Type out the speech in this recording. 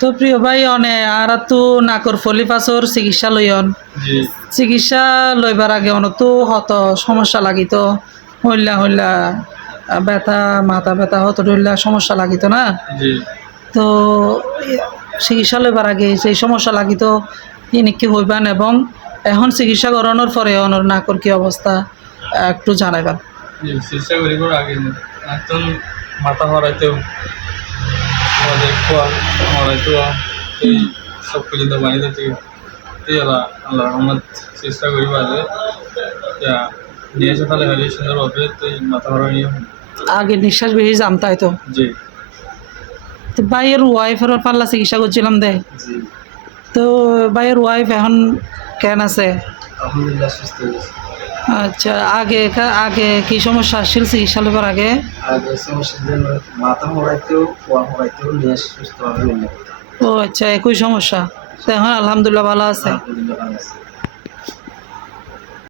তো প্রিয় ভাই অনে আর তো নাকর ফলি পাছর চিকিৎসা লইয়ন জি চিকিৎসা লইবার আগে অন তো হত সমস্যা লাগিত হইলা হইলা ব্যথা মাথা ব্যথা হত হইলা সমস্যা লাগিত না জি তো চিকিৎসা লইবার আগে সেই সমস্যা লাগিত ইনি কি হইবান এবং এখন চিকিৎসা করানোর পরে অনর নাকর কি অবস্থা একটু জানাইবান। জি চিকিৎসা করিবার আগে একদম মাথা হরাইতেও আমাদের খোয়া হরাইতেও এই সব পর্যন্ত বানিয়ে দিতে এই আল্লাহ আল্লাহ রহমত চেষ্টা করিবা যে নিয়ে এসে তাহলে হলে সুন্দরভাবে তো এই মাথা হরাই নিয়ে আগে নিঃশ্বাস বেশি জানতাই তো জি তো ভাইয়ের ওয়াইফের পাল্লা চিকিৎসা করছিলাম দে জি তো ভাইয়ের ওয়াইফ এখন কেন আছে? আলহামদুলিল্লাহ সুস্থ হয়েছে। আচ্ছা আগে আগে কি সমস্যা আসছিল চিকিৎসা লবার আগে? আগে সমস্যার জন্য মাথা হরাইতেও খোয়া হরাইতেও নিয়ে সুস্থভাবে উন্নত। ও আচ্ছা একই সমস্যা, তো এখন আলহামদুলিল্লাহ ভালো আছে। আলহামদুলিল্লাহ ভালো আছে।